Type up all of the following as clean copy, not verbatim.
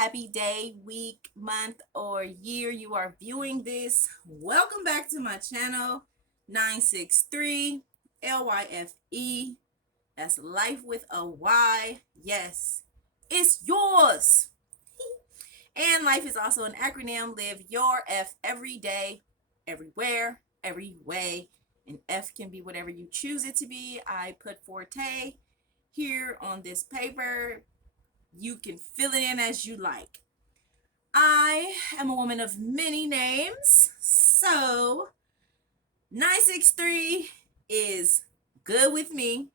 happy day, week, month, or year you are viewing this. Welcome back to my channel, 963 L.Y.F.E. That's life with a Y. Yes, it's yours. And life is also an acronym. Live your F every day, everywhere, every way. And F can be whatever you choose it to be. I put forte here on this paper. You can fill it in as you like. I am a woman of many names. So 963 is good with me.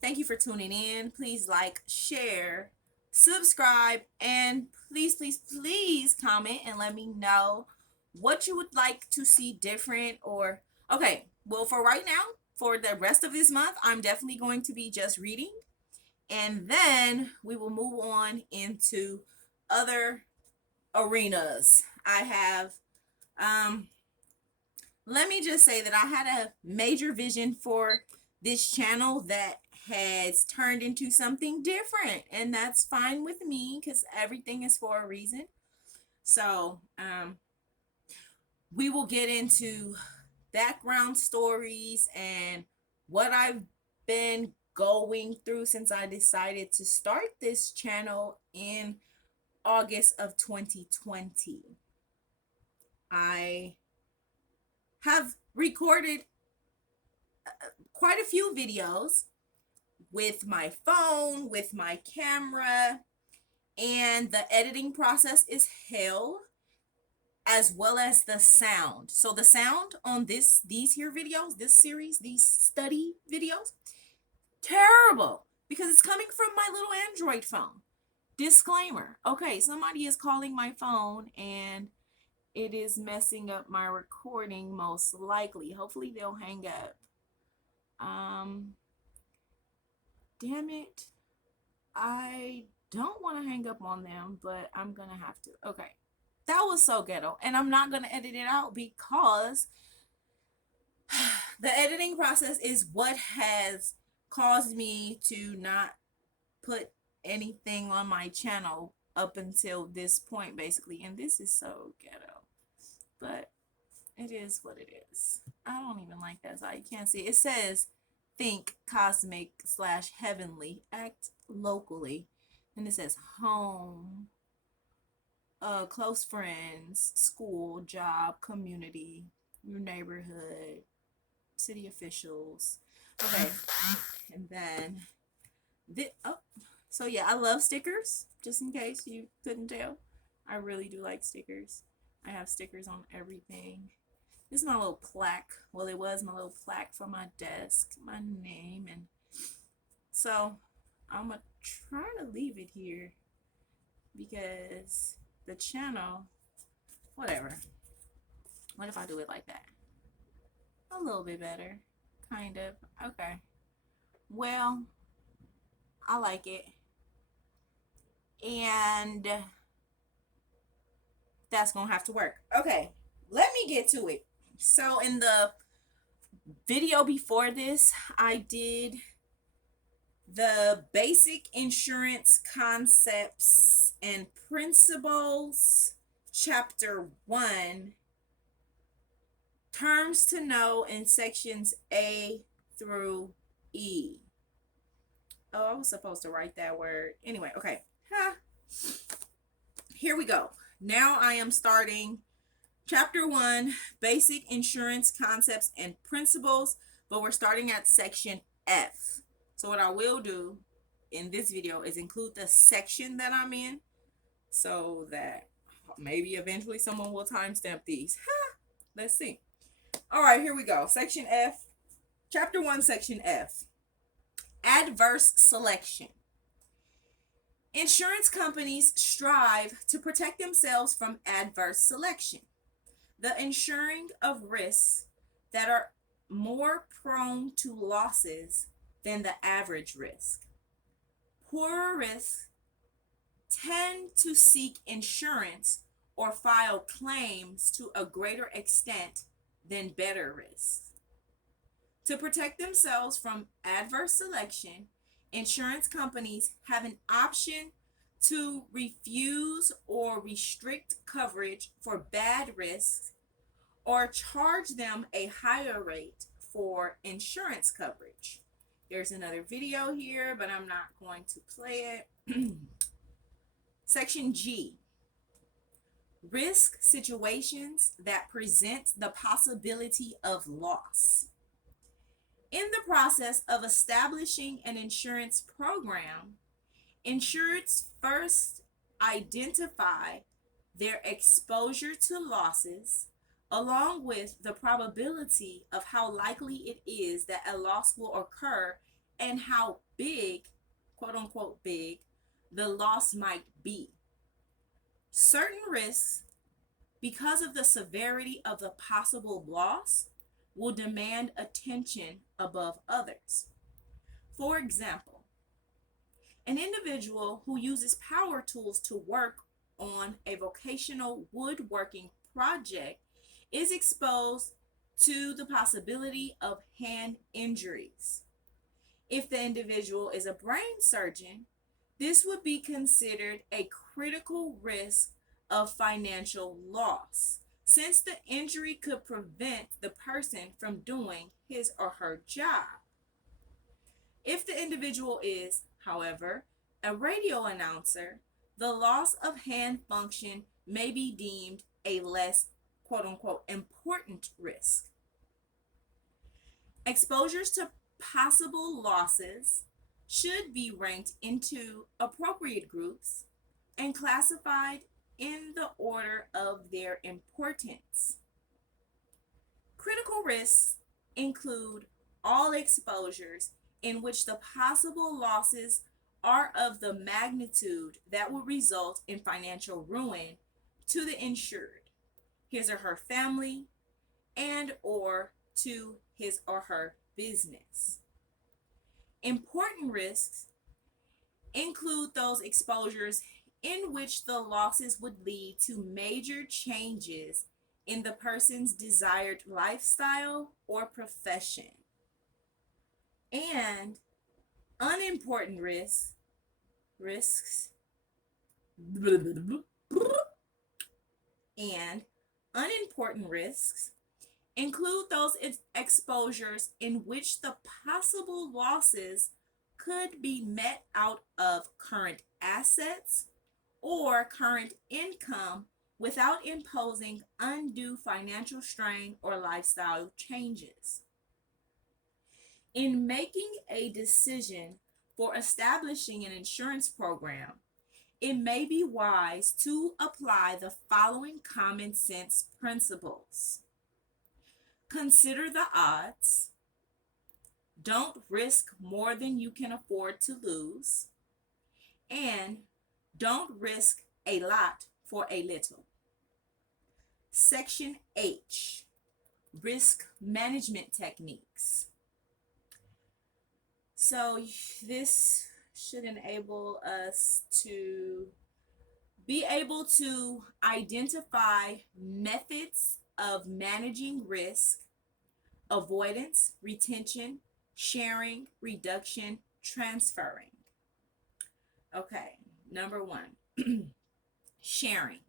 Thank you for tuning in. Please like, share, subscribe, and please comment and let me know what you would like to see different or okay. Well, for right now, for the rest of this month, I'm definitely going to be just reading, and then we will move on into other arenas. I have let me just say that I had a major vision for this channel that has turned into something different, and that's fine with me because everything is for a reason. So we will get into background stories and what I've been going through since I decided to start this channel in August of 2020. I have recorded quite a few videos with my phone, with my camera, and the editing process is hell, as well as the sound. So the sound on these here videos, this series, these study videos, terrible because it's coming from my little Android phone. Disclaimer. Okay, somebody is calling my phone and it is messing up my recording most likely. Hopefully they'll hang up. Damn it. I don't want to hang up on them, but I'm going to have to. Okay. That was so ghetto. And I'm not going to edit it out because the editing process is what has caused me to not put anything on my channel up until this point, basically. And this is so ghetto. But it is what it is. I don't even like that. So you can't see. It says think cosmic / heavenly, act locally. And it says home, close friends, school, job, community, your neighborhood, city officials. Okay. And then so yeah, I love stickers, just in case you couldn't tell. I really do like stickers. I have stickers on everything. This is my little plaque. Well, it was my little plaque for my desk, my name. And so I'm going to try to leave it here because the channel, whatever. What if I do it like that? A little bit better. Kind of. Okay. Well, I like it. And that's going to have to work. Okay. Let me get to it. So in the video before this, I did the basic insurance concepts and principles, chapter 1, terms to know in sections A through E. Oh, I was supposed to write that word. Anyway, okay. Here we go. Now I am starting Chapter 1, Basic Insurance Concepts and Principles, but we're starting at Section F. So what I will do in this video is include the section that I'm in so that maybe eventually someone will timestamp these. Let's see. All right, here we go. Section F, Chapter 1, Section F. Adverse selection. Insurance companies strive to protect themselves from adverse selection, the insuring of risks that are more prone to losses than the average risk. Poorer risks tend to seek insurance or file claims to a greater extent than better risks. To protect themselves from adverse selection, insurance companies have an option to refuse or restrict coverage for bad risks, or charge them a higher rate for insurance coverage. There's another video here, but I'm not going to play it. Section G, risk situations that present the possibility of loss. In the process of establishing an insurance program, insureds first identify their exposure to losses, along with the probability of how likely it is that a loss will occur and how big, quote unquote big, the loss might be. Certain risks, because of the severity of the possible loss, will demand attention above others. For example, an individual who uses power tools to work on a vocational woodworking project is exposed to the possibility of hand injuries. If the individual is a brain surgeon, this would be considered a critical risk of financial loss, since the injury could prevent the person from doing his or her job. If the individual is, however, a radio announcer, the loss of hand function may be deemed a less, quote unquote, important risk. Exposures to possible losses should be ranked into appropriate groups and classified in the order of their importance. Critical risks include all exposures in which the possible losses are of the magnitude that will result in financial ruin to the insured, his or her family, and or to his or her business. Important risks include those exposures in which the losses would lead to major changes in the person's desired lifestyle or profession. And unimportant risks and unimportant risks include those exposures in which the possible losses could be met out of current assets or current income without imposing undue financial strain or lifestyle changes. In making a decision for establishing an insurance program, it may be wise to apply the following common sense principles. Consider the odds. Don't risk more than you can afford to lose. And don't risk a lot for a little. Section H, risk management techniques. So this should enable us to be able to identify methods of managing risk, avoidance, retention, sharing, reduction, transferring. Okay, number one, sharing.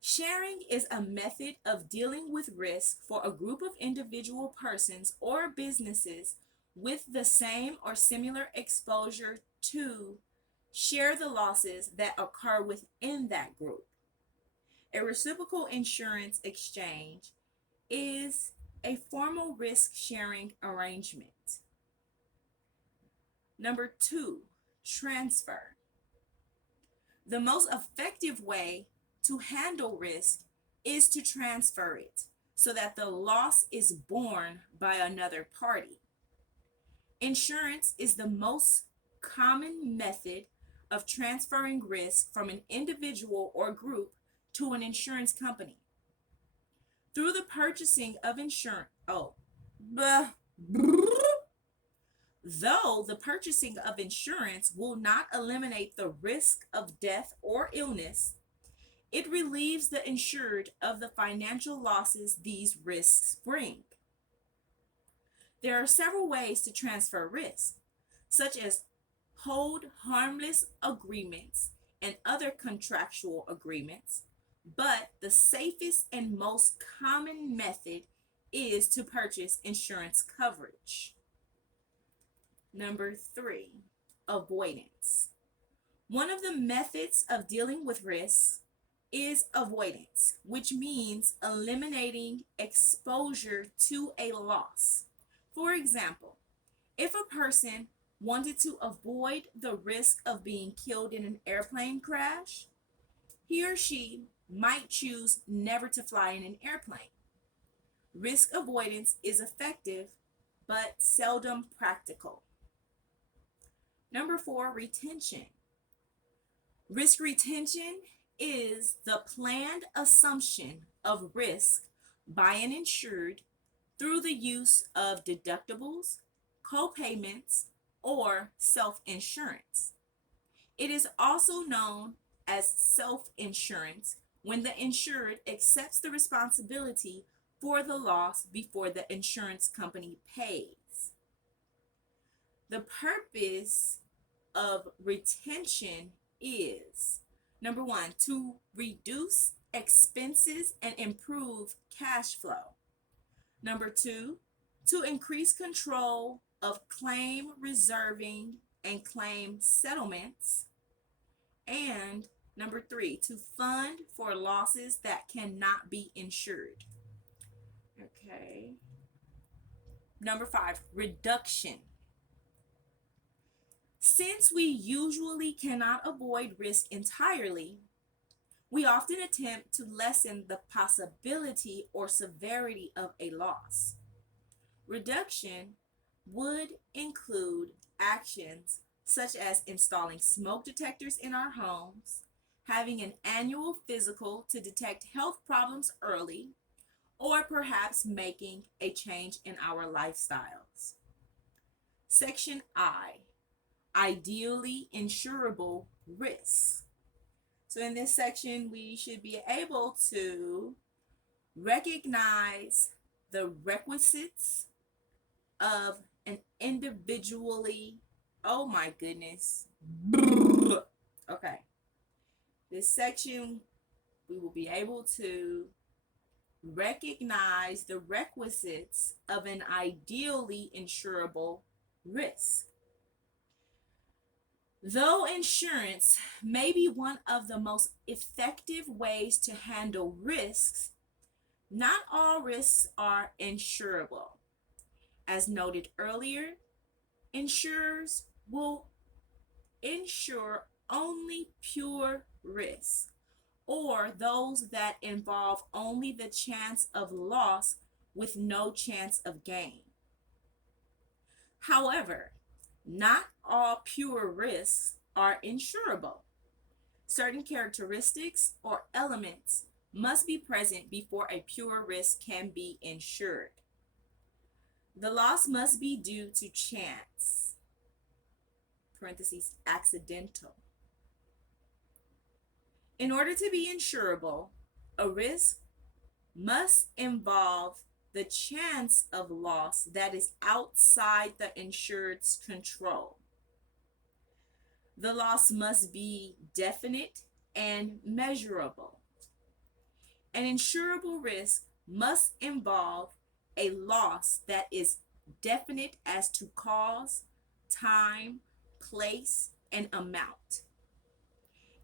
Sharing is a method of dealing with risk for a group of individual persons or businesses with the same or similar exposure to share the losses that occur within that group. A reciprocal insurance exchange is a formal risk sharing arrangement. Number two, transfer. The most effective way to handle risk is to transfer it so that the loss is borne by another party. Insurance is the most common method of transferring risk from an individual or group to an insurance company. Through the purchasing of insurance, though the purchasing of insurance will not eliminate the risk of death or illness, it relieves the insured of the financial losses these risks bring. There are several ways to transfer risk, such as hold harmless agreements and other contractual agreements, but the safest and most common method is to purchase insurance coverage. Number 3, avoidance. One of the methods of dealing with risks is avoidance, which means eliminating exposure to a loss. For example, if a person wanted to avoid the risk of being killed in an airplane crash, he or she might choose never to fly in an airplane. Risk avoidance is effective, but seldom practical. Number 4, retention. Risk retention is the planned assumption of risk by an insured through the use of deductibles, co-payments, or self-insurance. It is also known as self-insurance when the insured accepts the responsibility for the loss before the insurance company pays. The purpose of retention is, number 1, to reduce expenses and improve cash flow. Number 2, to increase control of claim reserving and claim settlements. And number 3, to fund for losses that cannot be insured. Okay. Number 5, reduction. Since we usually cannot avoid risk entirely, we often attempt to lessen the possibility or severity of a loss. Reduction would include actions such as installing smoke detectors in our homes, having an annual physical to detect health problems early, or perhaps making a change in our lifestyles. Section I, ideally insurable risks. So in this section, we should be able to recognize the requisites of an individually, oh my goodness. Okay. This section, we will be able to recognize the requisites of an ideally insurable risk. Though insurance may be one of the most effective ways to handle risks, not all risks are insurable. As noted earlier, insurers will insure only pure risks, or those that involve only the chance of loss with no chance of gain. However, not all pure risks are insurable. Certain characteristics or elements must be present before a pure risk can be insured. The loss must be due to chance, parentheses, accidental. In order to be insurable, a risk must involve the chance of loss that is outside the insured's control. The loss must be definite and measurable. An insurable risk must involve a loss that is definite as to cause, time, place, and amount.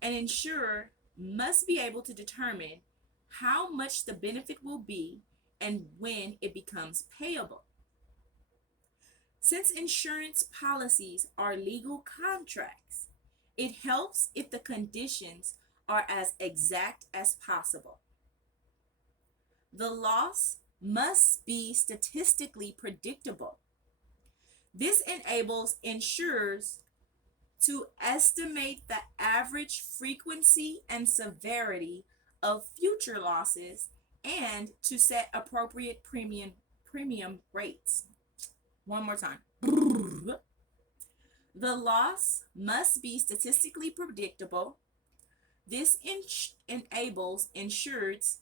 An insurer must be able to determine how much the benefit will be and when it becomes payable. Since insurance policies are legal contracts, it helps if the conditions are as exact as possible. The loss must be statistically predictable. This enables insurers to estimate the average frequency and severity of future losses and to set appropriate premium rates. One more time. The loss must be statistically predictable. This enables insureds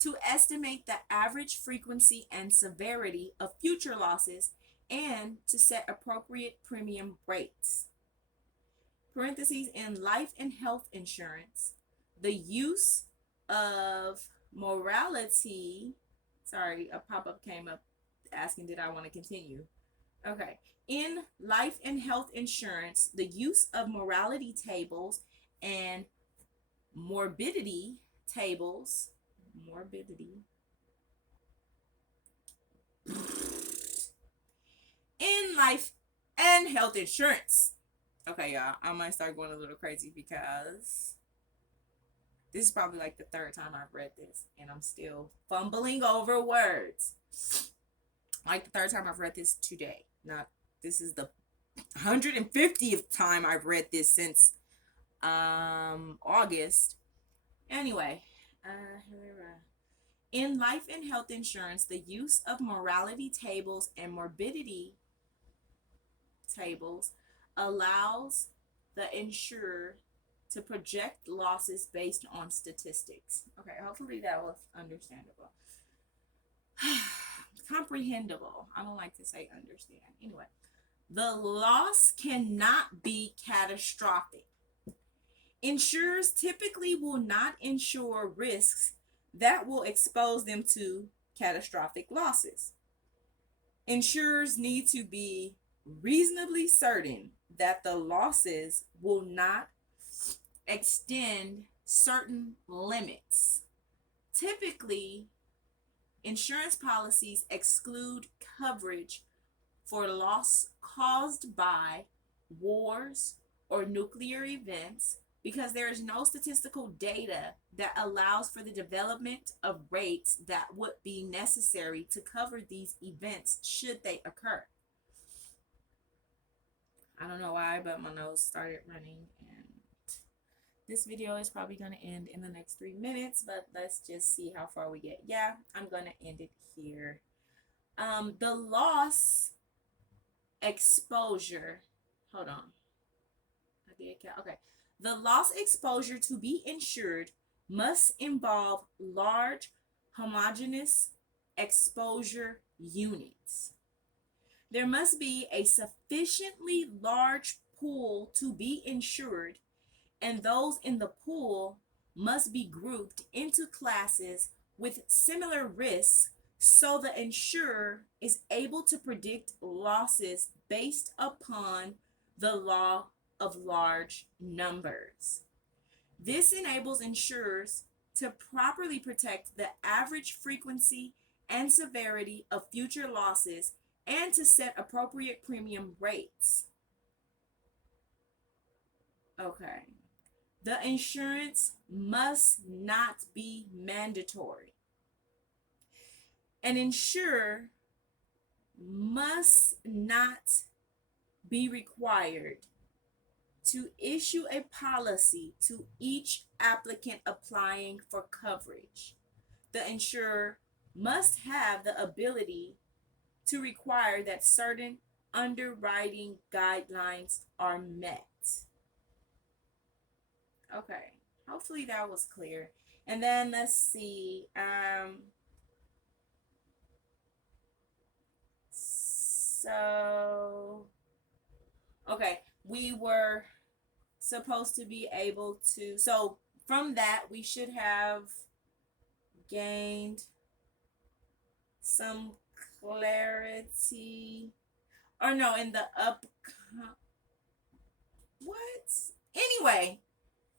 to estimate the average frequency and severity of future losses and to set appropriate premium rates. parentheses, in life and health insurance, the use of morality, sorry, a pop-up came up asking did I want to continue. Okay. In life and health insurance, the use of morality tables and morbidity tables, morbidity, in life and health insurance. Okay, y'all, I might start going a little crazy because this is probably like the third time I've read this and I'm still fumbling over words. Like the third time I've read this today. Not, this is the 150th time I've read this since August. Anyway, in life and health insurance, the use of morality tables and morbidity tables allows the insurer to project losses based on statistics. Okay, hopefully that was understandable. Comprehensible. I don't like to say understand. Anyway, the loss cannot be catastrophic. Insurers typically will not insure risks that will expose them to catastrophic losses. Insurers need to be reasonably certain that the losses will not extend certain limits. Typically, insurance policies exclude coverage for loss caused by wars or nuclear events because there is no statistical data that allows for the development of rates that would be necessary to cover these events should they occur. I don't know why, but my nose started running and this video is probably going to end in the next 3 minutes, but let's just see how far we get. Yeah, I'm going to end it here. The loss exposure, hold on. Okay. The loss exposure to be insured must involve large homogeneous exposure units. There must be a sufficiently large pool to be insured, and those in the pool must be grouped into classes with similar risks so the insurer is able to predict losses based upon the law of large numbers. This enables insurers to properly protect the average frequency and severity of future losses and to set appropriate premium rates. Okay. The insurance must not be mandatory. An insurer must not be required to issue a policy to each applicant applying for coverage. The insurer must have the ability to require that certain underwriting guidelines are met. Okay, hopefully that was clear. And then let's see. Okay, we were supposed to be able to, so from that, we should have gained some clarity. Or no, in the what? Anyway,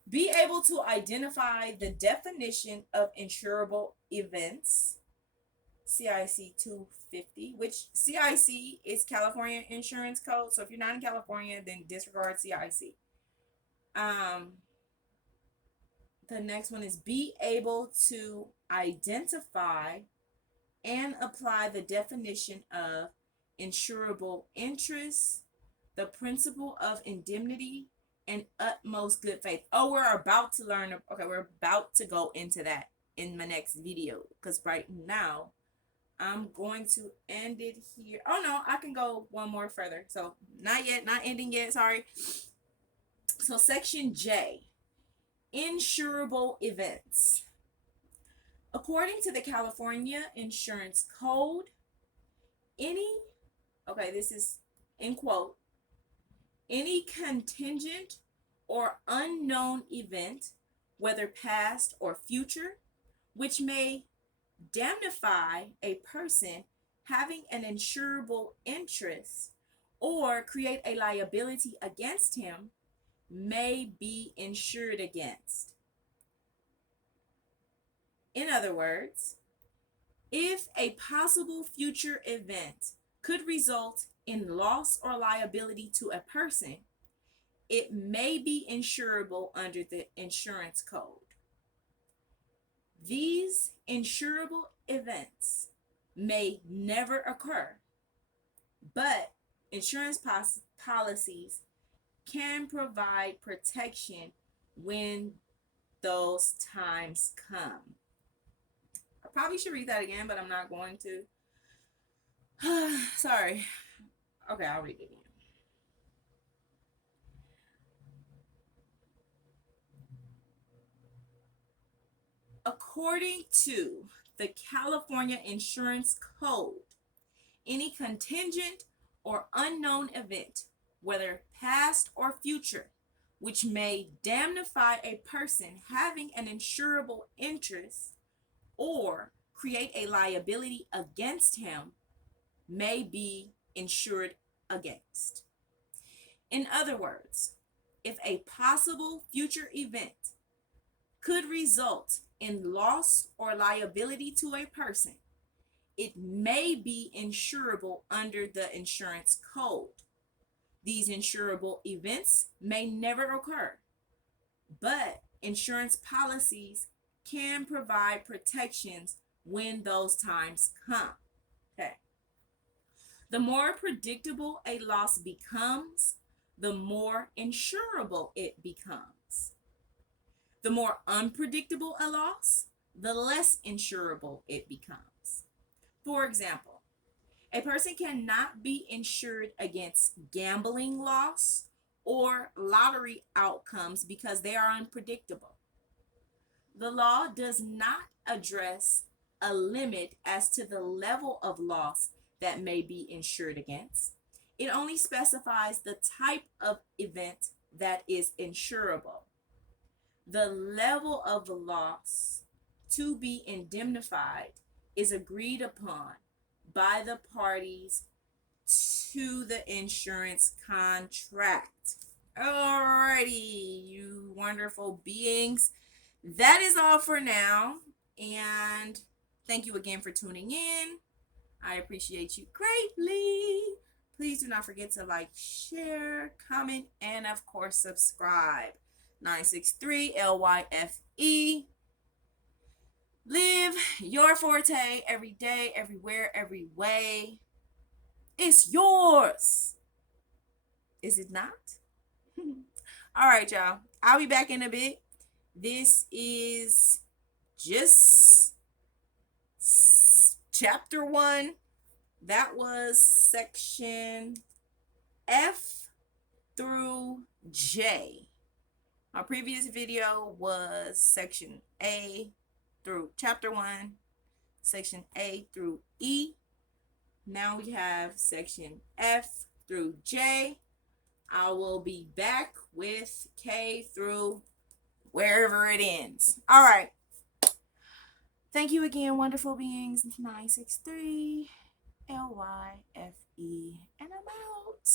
be able to identify the definition of insurable events, CIC 250, which CIC is California Insurance Code. So if you're not in California, then disregard CIC. The next one is be able to identify and apply the definition of insurable interest, the principle of indemnity, and utmost good faith. Oh, we're about to learn. Okay, we're about to go into that in my next video because right now I'm going to end it here. Oh no, I can go one more further. So not yet, not ending yet, sorry. So section J, insurable events. According to the California Insurance Code, this is in quote, any contingent or unknown event, whether past or future, which may damnify a person having an insurable interest or create a liability against him, may be insured against. In other words, if a possible future event could result in loss or liability to a person, it may be insurable under the insurance code. These insurable events may never occur, but insurance policies can provide protection when those times come. I probably should read that again, but I'm not going to. Sorry. Okay, I'll read it again. According to the California Insurance Code, any contingent or unknown event, whether past or future, which may damnify a person having an insurable interest or create a liability against him, may be insured against. In other words, if a possible future event could result in loss or liability to a person, it may be insurable under the insurance code. These insurable events may never occur, but insurance policies can provide protections when those times come. Okay. The more predictable a loss becomes, the more insurable it becomes. The more unpredictable a loss, the less insurable it becomes. For example, a person cannot be insured against gambling loss or lottery outcomes because they are unpredictable. The law does not address a limit as to the level of loss that may be insured against. It only specifies the type of event that is insurable. The level of the loss to be indemnified is agreed upon by the parties to the insurance contract. Alrighty, you wonderful beings. That is all for now. And thank you again for tuning in. I appreciate you greatly. Please do not forget to like, share, comment, and of course, subscribe. 963 L.Y.F.E. Live your forte every day, everywhere, every way. It's yours. Is it not? All right, y'all. I'll be back in a bit. This is just chapter 1. That was section F through J. My previous video was section A through chapter 1, section A through E. Now we have section F through J. I will be back with K through wherever it ends. All right. Thank you again, wonderful beings. 963 L.Y.F.E. And I'm out.